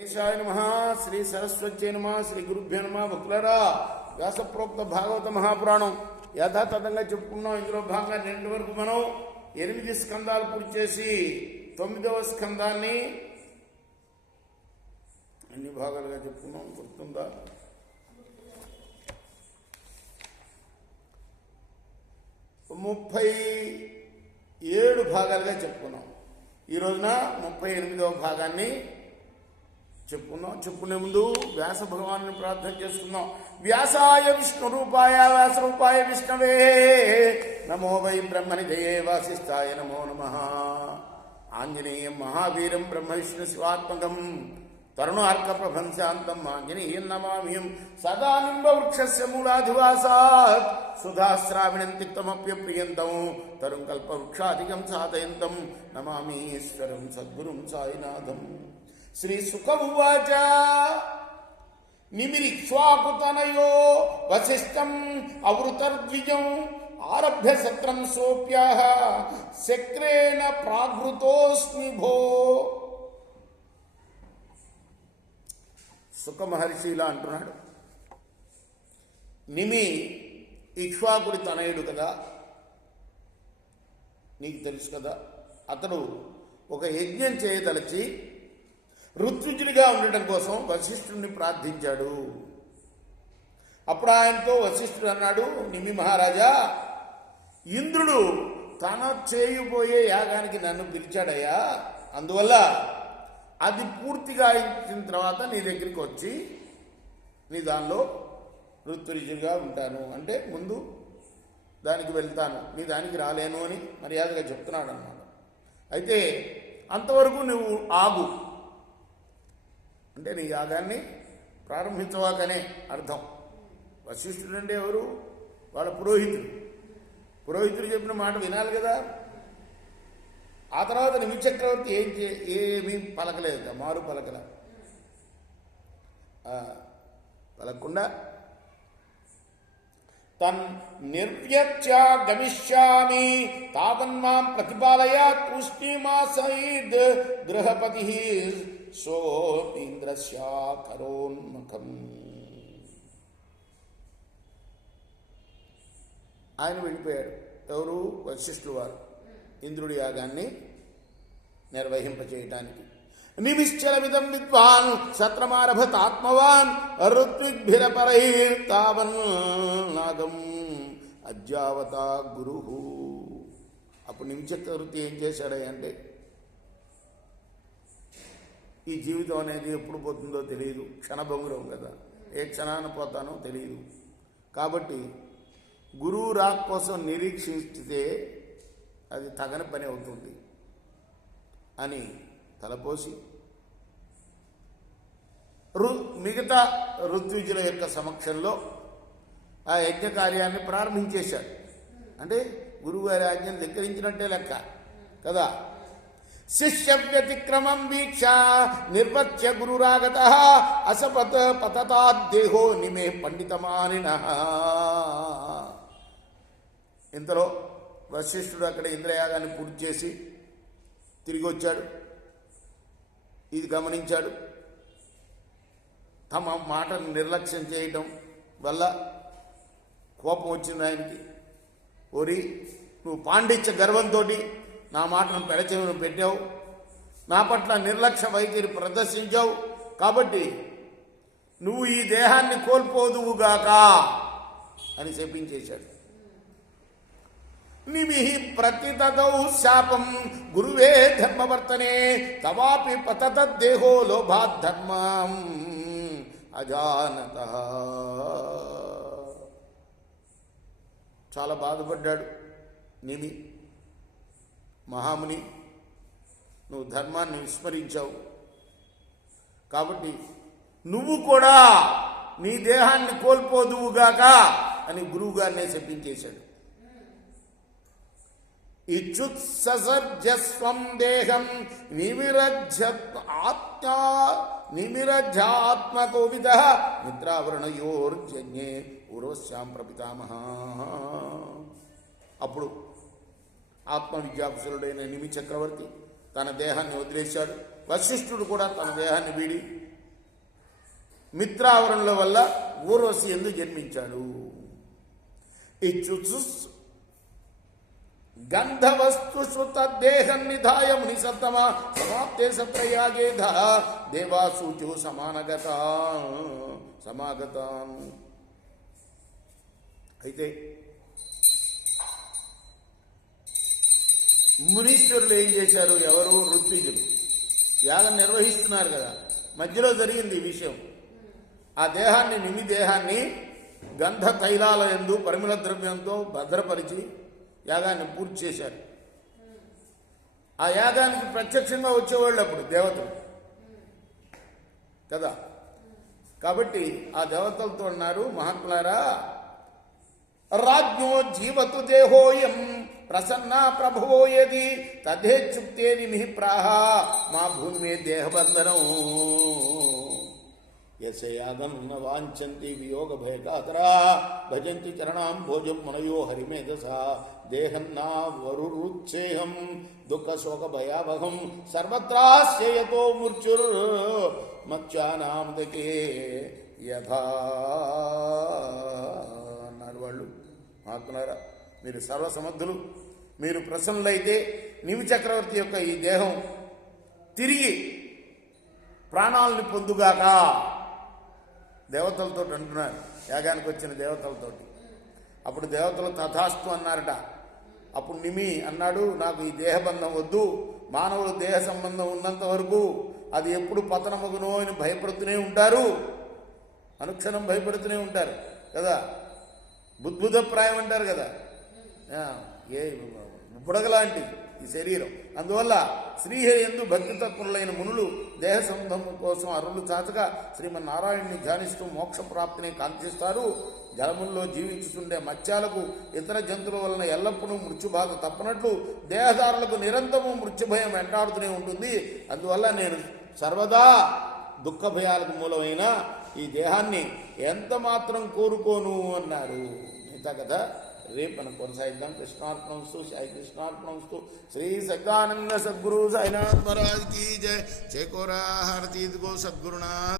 గణేశాయ నమః. శ్రీ సరస్వత్యై నమః. శ్రీ గురుభ్యో నమః. భక్తులారా, వ్యాసప్రోక్త భాగవత మహాపురాణం యథాతథంగా చెప్పుకున్నాం. ఇందులో భాగంగా నిన్నటి వరకు మనం 8 స్కందాలు పూర్తి చేసి 9వ స్కందాన్ని అన్ని భాగాలుగా చెప్పుకున్నాం. గుర్తుందా? ముప్పై 7 భాగాలుగా చెప్పుకున్నాం. ఈ రోజున 38వ భాగాన్ని చెప్పుకున్నాం. చెప్పుకునే ముందు వ్యాస భగవాను ప్రార్థన చేసుకుందాం. వ్యాసాయ విష్ణు రూపాయ వ్యాస రూపాయ విష్ణవే నమో వై బ్రహ్మనిధయే వాసిష్ఠాయ నమో నమః. ఆంజనేయం మహావీరం బ్రహ్మ విష్ణు శివాత్మకం తరుణార్క ప్రభంశాంతం ఆంజనేయం నమామ్యం. సదానంద వృక్షస్య మూలాధివాసాత్ సుధాశ్రావిణం తిక్తమప్యప్రియంతం తరుం కల్పవృక్షాధికం సాధయంతం నమామి ఈశ్వరం సద్గురుం సాయినాథం. శ్రీ సుఖ ఉవాచ నిమిరిక్ష్వాకుతనయో వశిష్టం అవృతర్ద్విజం ఆరభ్య సత్రం సోప్యాః శక్రేణ ప్రాగృతోస్మి భో. సుఖ మహర్షి ఇలా అంటున్నాడు. నిమి ఇక్ష్వాకుడి తనయుడు కదా, నీకు తెలుసు కదా. అతడు ఒక యజ్ఞం చేయదలచి ఋత్విజుడిగా ఉండటం కోసం వశిష్ఠుడిని ప్రార్థించాడు. అప్పుడు ఆయనతో వశిష్ఠుడు అన్నాడు, నిమి మహారాజా, ఇంద్రుడు తన చేయబోయే యాగానికి నన్ను పిలిచాడయ్యా. అందువల్ల అది పూర్తిగా ఇచ్చిన తర్వాత నీ దగ్గరికి వచ్చి నీ దానిలో ఋత్విజుడిగా ఉంటాను, అంటే ముందు దానికి వెళ్తాను, నీ దానికి రాలేను అని మర్యాదగా చెప్తున్నాడు అన్నమాట. అయితే అంతవరకు నువ్వు ఆగు, అంటే నీ యాగాన్ని ప్రారంభించవాకనే అర్థం. వశిష్ఠుడు అంటే ఎవరు? వాళ్ళ పురోహితుడు. పురోహితుడు చెప్పిన మాట వినాలి కదా. ఆ తర్వాత నిమి చక్రవర్తి ఏమీ పలకలేదు, మారు పలకకుండా తన్ నిర్వ్యత్య గమిష్యామి తావన్మాం ప్రతిపాలయ తూష్ణీమాసైద్ గృహపతి సోపీంద్రస్యాకరోన్ముఖం. ఆయన వెళ్ళిపోయాడు. ఎవరు? వశిష్ఠుడు వారు ఇంద్రుడి యాగాన్ని నిర్వహింపచేయటానికి. నిమిశ్చలమిదం విద్వాన్ సత్రమారభతాత్మవాన్ ఋత్విగ్భిరపరైర్తావన్ నాగం అద్యావతా గురు. అప్పుడు నిమిచక్రవర్తి ఏం చేశాడంటే, ఈ జీవితం అనేది ఎప్పుడు పోతుందో తెలియదు, క్షణభంగురం కదా, ఏ క్షణాన పోతానో తెలియదు. కాబట్టి గురువు రాక్ కోసం నిరీక్షిస్తే అది తగని పని అవుతుంది అని తలపోసి మిగతా ఋత్విజుల యొక్క సమక్షంలో ఆ యజ్ఞ కార్యాన్ని ప్రారంభించేశాడు. అంటే గురువుగారి ఆజ్ఞను ధిక్కరించినట్టే లెక్క కదా. శిష్య వ్యతిక్రమం వీక్ష నిర్వత్య గురురాగత అసపత్ పతతాద్దేహో నిమే పండితమానినః. ఇంతలో వశిష్ఠుడు అక్కడ ఇంద్రయాగాన్ని పూర్తి చేసి తిరిగి వచ్చాడు. ఇది గమనించాడు. తమ మాటను నిర్లక్ష్యం చేయటం వల్ల కోపం వచ్చింది ఆయనకి. ఓరి, నువ్వు పాండిత్య గర్వంతో నా మాటను పెడచెవిన పెట్టావు, నా పట్ల నిర్లక్ష్య వైఖరి ప్రదర్శించావు, కాబట్టి నువ్వు ఈ దేహాన్ని కోల్పోదువుగాక అని శపించేశాడు. నిమిః ప్రతిదదౌ శాపం గురువే ధర్మవర్తనే తవాపి పతతద్దేహో లోభాత్ ధర్మం అజానతః. చాలా బాధపడ్డాడు నిమి. మహాముని, నువ్వు ధర్మాన్ని విస్మరించావు, కాబట్టి నువ్వు కూడా నీ దేహాన్ని కోల్పోదువుగాక అని గురువుగారినే చెప్పించేశాడు. ఇచ్చుత్సర్జస్వం దేహం నిమిరధ్యాత్మకోవిదః మిత్రావరణయోర్జన్యే పూర్వశ్యాం ప్రపితామహ. అప్పుడు ఆత్మవిద్యాకుశలుడైన నిమి చక్రవర్తి తన దేహాన్ని వదిలేశాడు. వశిష్ఠుడు కూడా తన దేహాన్ని వీడి మిత్రావరణల వల్ల ఊర్వశి ఎందు జన్మించాడు. ఇచ్చుచు గంధవస్తు తద్దేహ నిధాయ ముని సత్తమ సమాప్తే సత్రయాగేధ దేవాసూచు సమాగతాన్. అయితే మునీశ్వరులు ఏం చేశారు? ఎవరు? ఋత్విజులు యాగం నిర్వహిస్తున్నారు కదా, మధ్యలో జరిగింది ఈ విషయం. ఆ దేహాన్ని, నిమి దేహాన్ని గంధ తైలాల యందు పరిమళ ద్రవ్యంతో భద్రపరిచి యాగాన్ని పూర్తి చేశారు. ఆ యాగానికి ప్రత్యక్షంగా వచ్చేవాళ్ళు అప్పుడు దేవతలు కదా. కాబట్టి ఆ దేవతలతో అన్నారు, మహాత్ములారా, రాజ్ఞో జీవతు దేహోయం ప్రసన్నా ప్రభువో యది తదేచ్యుక్తే నిమి ప్రాహ మా భూమి మే దేహబంధనం యశయాగం న వాంఛంతి వియోగ భయకాతరా భజంతి చరణాం భోజం మనయో హరిమేధస దేహన్నా వరురుచ్చేహం దుఃఖ శోక భయావహం సర్వత్రాశ్చయతో మృత్యుర్ మత్స్యానాం దకే యథా అన్నారు వాళ్ళు. మహాత్ములారా, మీరు సర్వసమర్థులు, మీరు ప్రసన్నులైతే నిమి చక్రవర్తి యొక్క ఈ దేహం తిరిగి ప్రాణాలని పొందుగాక. దేవతలతో అంటున్నారు, యాగానికి వచ్చిన దేవతలతోటి. అప్పుడు దేవతలు తథాస్తు అన్నారట. అప్పుడు నిమి అన్నాడు, నాకు ఈ దేహబంధం వద్దు, మానవులు దేహ సంబంధం ఉన్నంత వరకు అది ఎప్పుడు పతనమగునో అని భయపడుతూనే ఉంటారు, అనుక్షణం భయపడుతూనే ఉంటారు కదా. బుద్భుతప్రాయం అంటారు కదా, ఏ బుడగలాంటిది ఈ శరీరం. అందువల్ల శ్రీహరి యందు భక్తితత్పరులైన మునులు దేహ సంబంధం కోసం అరులు చాచగా శ్రీమన్నారాయణుని ధ్యానిస్తూ మోక్ష ప్రాప్తిని కాంక్షిస్తారు. జలముల్లో జీవించుతుండే మత్స్యాలకు ఇతర జంతువుల వలన ఎల్లప్పుడూ మృత్యుబాధ తప్పనట్లు దేహదారులకు నిరంతరము మృత్యుభయం వెంటాడుతూనే ఉంటుంది. అందువల్ల నేను సర్వదా దుఃఖ భయాలకు మూలమైన ఈ దేహాన్ని ఎంత మాత్రం కోరుకోను అన్నారు. మిగతా కదా రేపు మనం కొనసాగిద్దాం. కృష్ణార్పణంస్తు, సాయి కృష్ణార్పణంస్తు. శ్రీ సద్దానంద సద్గురు సాయినాథ్ మహారాజ్ కీ జయ. జయ కోరా హారతి ఇదిగో సద్గురునాథ్.